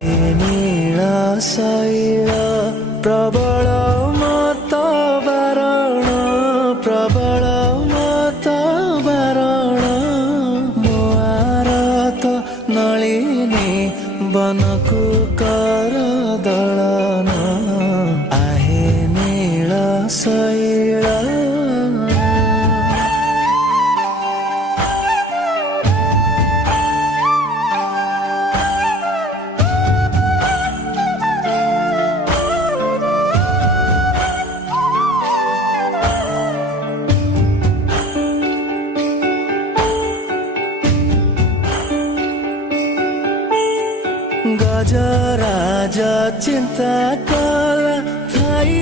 ନୀଳ ଶୈଳ ପ୍ରବଳ ମତ ବାରଣ ପ୍ରବଳ ମତ ବାରଣ ମୋଆରତ ନଳିନୀ ବନକୁ କର ଦଳନ आहे ନୀଳ ଶୈଳ। गजराज चिंता कला थाई